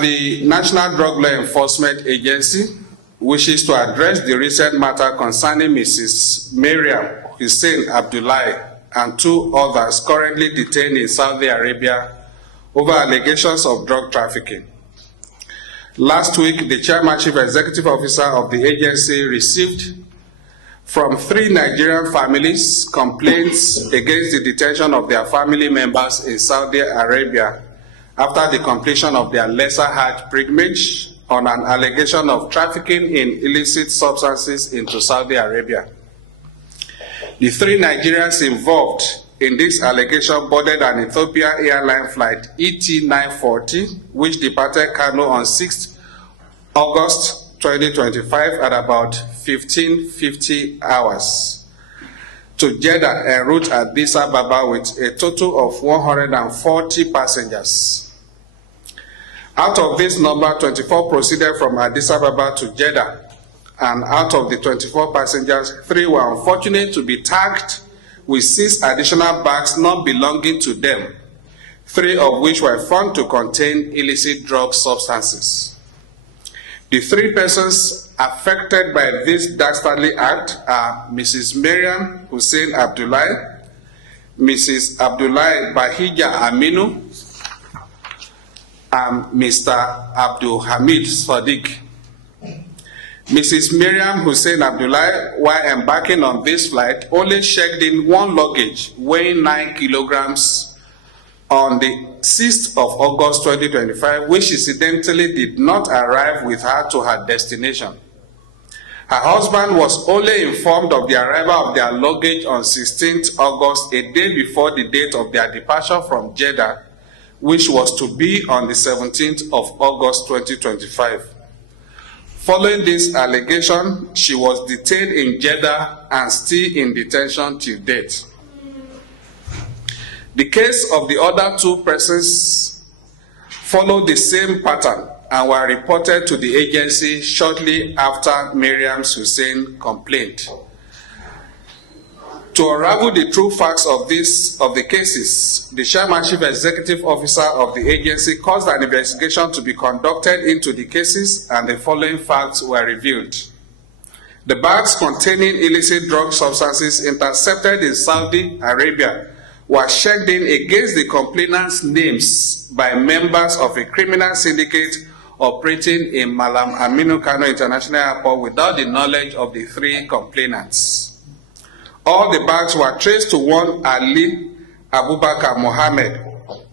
The National Drug Law Enforcement Agency wishes to address the recent matter concerning Mrs. Maryam Hussain Abdullahi and 2 others currently detained in Saudi Arabia over allegations of drug trafficking. Last week, the Chairman Chief Executive Officer of the agency received from 3 Nigerian families complaints against the detention of their family members in Saudi Arabia after the completion of their lesser Hajj pilgrimage on an allegation of trafficking in illicit substances into Saudi Arabia. The 3 Nigerians involved in this allegation boarded an Ethiopian Airlines flight ET-940, which departed Kano on 6 August 2025 at about 15:50 hours to Jeddah en route at Addis Ababa with a total of 140 passengers. Out of this number, 24 proceeded from Addis Ababa to Jeddah, and out of the 24 passengers, 3 were unfortunate to be tagged with 6 additional bags not belonging to them, 3 of which were found to contain illicit drug substances. The 3 persons affected by this dastardly act are Mrs. Maryam Hussain Abdullahi, Mrs. Abdullahi Bahijja Aminu, and Mr. Abdulhamid Saddiq. Mrs. Maryam Hussain Abdullahi, while embarking on this flight, only checked in 1 luggage weighing 9 kilograms on the 6th of August 2025, which incidentally did not arrive with her to her destination. Her husband was only informed of the arrival of their luggage on 16th August, a day before the date of their departure from Jeddah, which was to be on the 17th of August 2025. Following this allegation, she was detained in Jeddah and still in detention till date. The case of the other 2 persons followed the same pattern and were reported to the agency shortly after Maryam Hussain complained. To unravel the true facts of the cases, the Chairman Chief Executive Officer of the agency caused an investigation to be conducted into the cases, and the following facts were revealed. The bags containing illicit drug substances intercepted in Saudi Arabia were checked in against the complainants' names by members of a criminal syndicate operating in Mallam Kano International Airport without the knowledge of the 3 complainants. All the bags were traced to one Ali Abubakar Mohammed,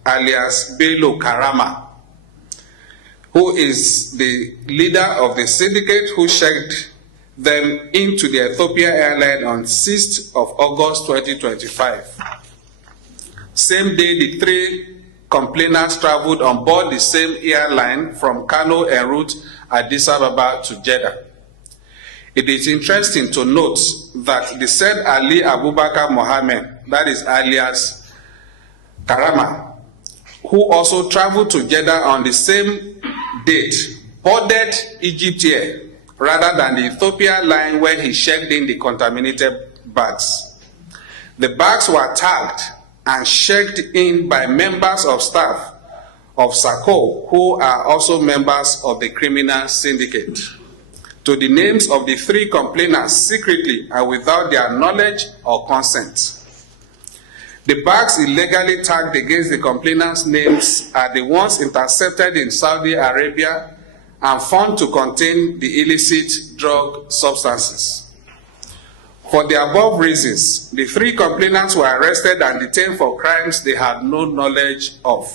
alias Bello Karama, who is the leader of the syndicate who checked them into the Ethiopian Airlines on 6th of August 2025. Same day, the 3 complainants traveled on board the same airline from Kano en route Addis Ababa to Jeddah. It is interesting to note that the said Ali Abubakar Mohammed, that is alias Karama, who also traveled to Jeddah on the same date, boarded Egypt Air rather than the Ethiopian line where he checked in the contaminated bags. The bags were tagged and checked in by members of staff of Asuquo, who are also members of the criminal syndicate, to the names of the 3 complainants secretly and without their knowledge or consent. The bags illegally tagged against the complainants' names are the ones intercepted in Saudi Arabia and found to contain the illicit drug substances. For the above reasons, the 3 complainants were arrested and detained for crimes they had no knowledge of.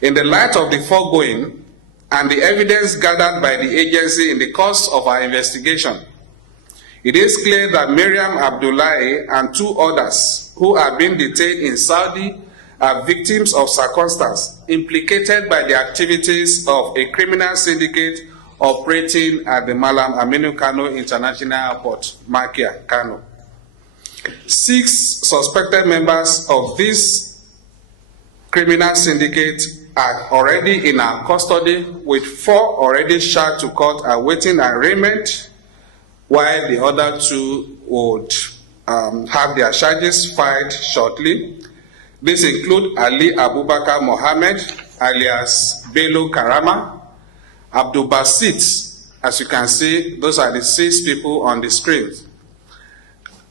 In the light of the foregoing, and the evidence gathered by the agency in the course of our investigation, it is clear that Maryam Abdullahi and 2 others who are being detained in Saudi are victims of circumstance implicated by the activities of a criminal syndicate operating at the Mallam Kano International Airport, MAKIA, Kano. 6 suspected members of this criminal syndicate are already in our custody, with 4 already charged to court awaiting arraignment, while the other 2 would have their charges filed shortly. These include Ali Abubakar Mohammed, alias Bello Karama, Abdul, as you can see, those are the 6 people on the screen.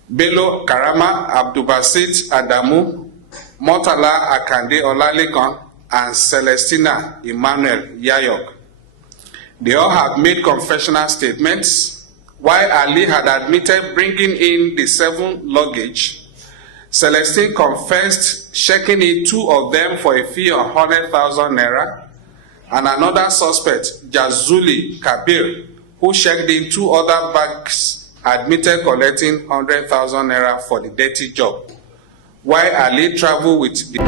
Bello Karama, Abdul Adamu, Murtala Akande Olalekan, and Celestina Emmanuel Yayok. They all have made confessional statements. While Ali had admitted bringing in the 7 luggage, Celestine confessed checking in 2 of them for a fee of 100,000 naira, and another suspect, Jazuli Kabir, who checked in 2 other bags, admitted collecting 100,000 naira for the dirty job. While Ali traveled with the